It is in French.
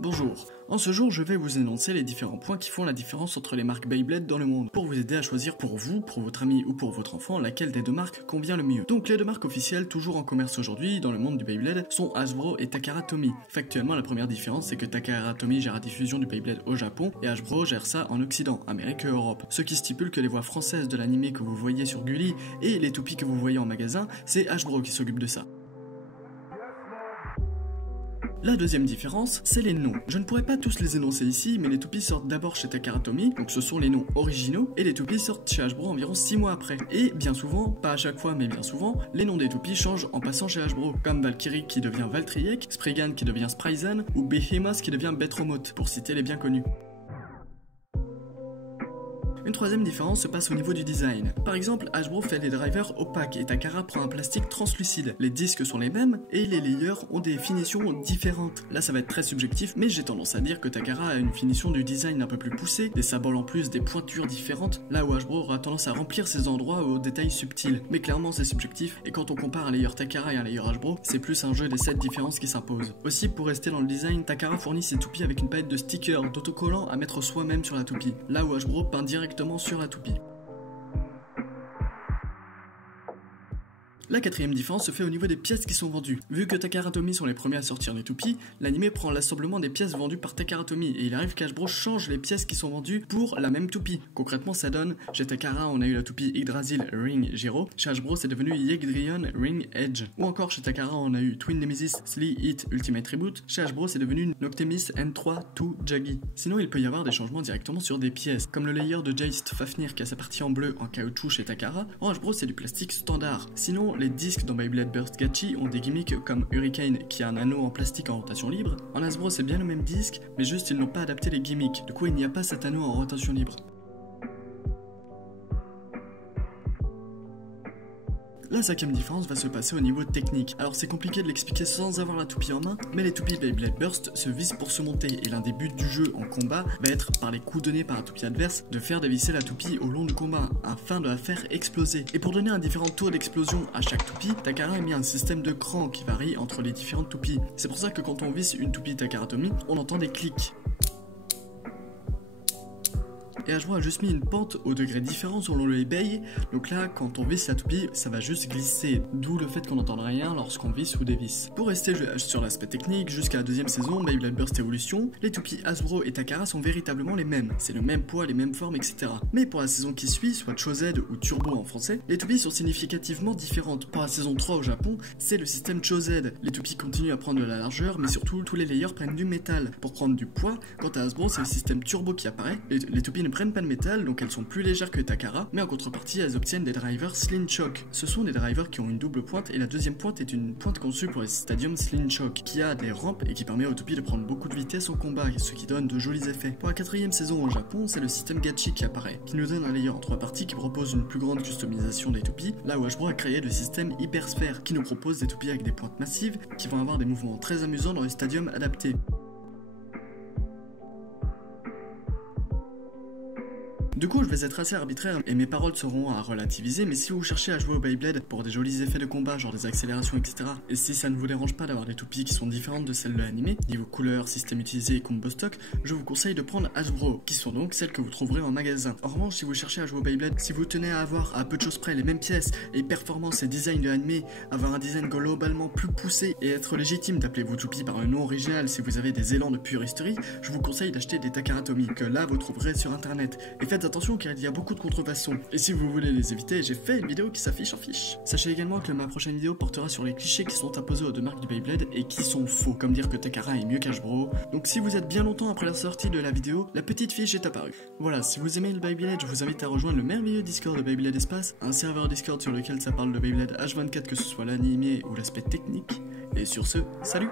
Bonjour, en ce jour je vais vous énoncer les différents points qui font la différence entre les marques Beyblade dans le monde, pour vous aider à choisir pour vous, pour votre ami ou pour votre enfant, laquelle des deux marques convient le mieux. Donc les deux marques officielles toujours en commerce aujourd'hui dans le monde du Beyblade sont Hasbro et Takara Tomy. Factuellement la première différence c'est que Takara Tomy gère la diffusion du Beyblade au Japon et Hasbro gère ça en Occident, Amérique et Europe. Ce qui stipule que les voix françaises de l'anime que vous voyez sur Gulli et les toupies que vous voyez en magasin, c'est Hasbro qui s'occupe de ça. La deuxième différence, c'est les noms. Je ne pourrais pas tous les énoncer ici, mais les toupies sortent d'abord chez Takara Tomy, donc ce sont les noms originaux, et les toupies sortent chez Hasbro environ 6 mois après. Et bien souvent, pas à chaque fois mais bien souvent, les noms des toupies changent en passant chez Hasbro, comme Valkyrie qui devient Valtriek, Spriggan qui devient Spryzen, ou Behemoth qui devient Betromoth, pour citer les bien connus. Une troisième différence se passe au niveau du design. Par exemple, Hasbro fait des drivers opaques et Takara prend un plastique translucide. Les disques sont les mêmes et les layers ont des finitions différentes. Là ça va être très subjectif, mais j'ai tendance à dire que Takara a une finition du design un peu plus poussée, des sabots en plus, des pointures différentes, là où Hasbro aura tendance à remplir ces endroits aux détails subtils. Mais clairement c'est subjectif, et quand on compare un layer Takara et un layer Hasbro, c'est plus un jeu des 7 différences qui s'imposent. Aussi, pour rester dans le design, Takara fournit ses toupies avec une palette de stickers, d'autocollants à mettre soi-même sur la toupie, là où Hasbro peint directement sur la toupie. La quatrième différence se fait au niveau des pièces qui sont vendues. Vu que Takara Tomy sont les premiers à sortir les toupies, l'anime prend l'assemblement des pièces vendues par Takara Tomy et il arrive qu'Hasbro change les pièces qui sont vendues pour la même toupie. Concrètement ça donne, chez Takara on a eu la toupie Yggdrasil Ring Gero, chez Hasbro c'est devenu Yggdraion Ring Edge. Ou encore chez Takara on a eu Twin Nemesis Slee Hit Ultimate Reboot, chez Hasbro c'est devenu Noctemis N3 2 Jaggy. Sinon il peut y avoir des changements directement sur des pièces, comme le layer de Geist Fafnir qui a sa partie en bleu en caoutchouc chez Takara, en Hasbro c'est du plastique standard. Sinon les disques dans Beyblade Burst Gachi ont des gimmicks comme Hurricane qui a un anneau en plastique en rotation libre. En Hasbro c'est bien le même disque, mais juste ils n'ont pas adapté les gimmicks, du coup il n'y a pas cet anneau en rotation libre. La cinquième différence va se passer au niveau technique. Alors c'est compliqué de l'expliquer sans avoir la toupie en main, mais les toupies Beyblade Burst se visent pour se monter et l'un des buts du jeu en combat va être, par les coups donnés par la toupie adverse, de faire dévisser la toupie au long du combat, afin de la faire exploser. Et pour donner un différent taux d'explosion à chaque toupie, Takara a mis un système de cran qui varie entre les différentes toupies. C'est pour ça que quand on visse une toupie Takara Tomy, on entend des clics. Et Hasbro a juste mis une pente au degré différent selon le eBay, donc là quand on visse la toupie ça va juste glisser, d'où le fait qu'on n'entende rien lorsqu'on visse ou dévisse. Pour rester sur l'aspect technique, jusqu'à la deuxième saison Beyblade Burst Evolution, les toupies Hasbro et Takara sont véritablement les mêmes, c'est le même poids, les mêmes formes, etc. Mais pour la saison qui suit, soit Chozed ou Turbo en français, les toupies sont significativement différentes. Pour la saison 3 au Japon, c'est le système Chozed, les toupies continuent à prendre de la largeur, mais surtout tous les layers prennent du métal pour prendre du poids. Quant à Hasbro, c'est le système Turbo qui apparaît, les toupies ne prennent pas de métal, donc elles sont plus légères que Takara, mais en contrepartie elles obtiennent des drivers Sling Shock. Ce sont des drivers qui ont une double pointe et la deuxième pointe est une pointe conçue pour les Stadium Sling Shock, qui a des rampes et qui permet aux toupies de prendre beaucoup de vitesse en combat, ce qui donne de jolis effets. Pour la quatrième saison au Japon, c'est le système Gachi qui apparaît, qui nous donne un layer en 3 parties qui propose une plus grande customisation des toupies, là où Hasbro a créé le système Hypersphere, qui nous propose des toupies avec des pointes massives, qui vont avoir des mouvements très amusants dans les stadiums adaptés. Du coup, je vais être assez arbitraire et mes paroles seront à relativiser, mais si vous cherchez à jouer au Beyblade pour des jolis effets de combat, genre des accélérations, etc., et si ça ne vous dérange pas d'avoir des toupies qui sont différentes de celles de l'anime, niveau couleur, système utilisé et combo stock, je vous conseille de prendre Hasbro, qui sont donc celles que vous trouverez en magasin. En revanche, si vous cherchez à jouer au Beyblade, si vous tenez à avoir à peu de choses près les mêmes pièces et performances et design de l'anime, avoir un design globalement plus poussé et être légitime d'appeler vos toupies par un nom original si vous avez des élans de puristerie, je vous conseille d'acheter des Takara Tomy, que là vous trouverez sur internet. Et faites attention car il y a beaucoup de contrefaçons. Et si vous voulez les éviter, j'ai fait une vidéo qui s'affiche en fiche. Sachez également que ma prochaine vidéo portera sur les clichés qui sont imposés aux deux marques du Beyblade et qui sont faux, comme dire que Takara est mieux qu'Hasbro. Donc si vous êtes bien longtemps après la sortie de la vidéo, la petite fiche est apparue. Voilà, si vous aimez le Beyblade, je vous invite à rejoindre le merveilleux Discord de Beyblade Espace, un serveur Discord sur lequel ça parle de Beyblade H24, que ce soit l'anime ou l'aspect technique. Et sur ce, salut!